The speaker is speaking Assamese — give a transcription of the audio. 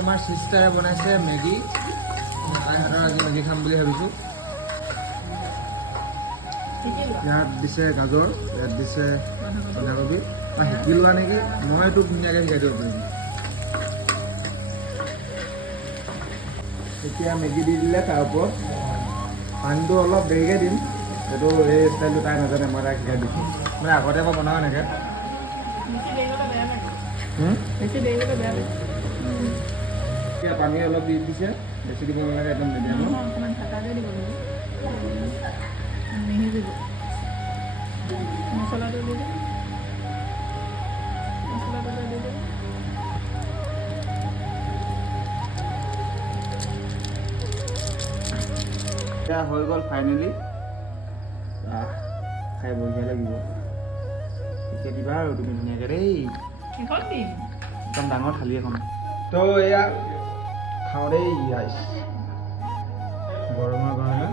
আমাৰ চিষ্টাৰে বনাইছে মেগী। আইহঁতৰ আজি মেগী খাম বুলি ভাবিছোঁ। ইয়াত দিছে গাজৰ, ইয়াত দিছে বন্ধাকবি। শিকি লোৱা নেকি? মই এইটো ধুনীয়াকৈ শিকাই দিব পাৰিম। এতিয়া মেগী দি দিলে তাৰ ওপৰত পানীটো অলপ দেৰিকৈ দিম। এইটো এই ষ্টাইলটো তাই নাজানে, মই তাইক শিকাই দিছোঁ। মানে আগতে মই বনাওঁ এনেকৈ। এতিয়া পানী অলপ দি দিছে, বেছি দিব নালাগে, একদম মিডিয়ামত। মছলাটো দি দিম। মছলাটো দি দিম। এতিয়া হৈ গ'ল ফাইনেলি। খাই বঢ়িয়া লাগিব। এতিয়া দিবা আৰু তুমি ধুনীয়াকৈ দেই। একদম ডাঙৰ থালি এখন। তো এয়া খাওঁ দেই ৰাইচ গৰমৰ কাৰণে।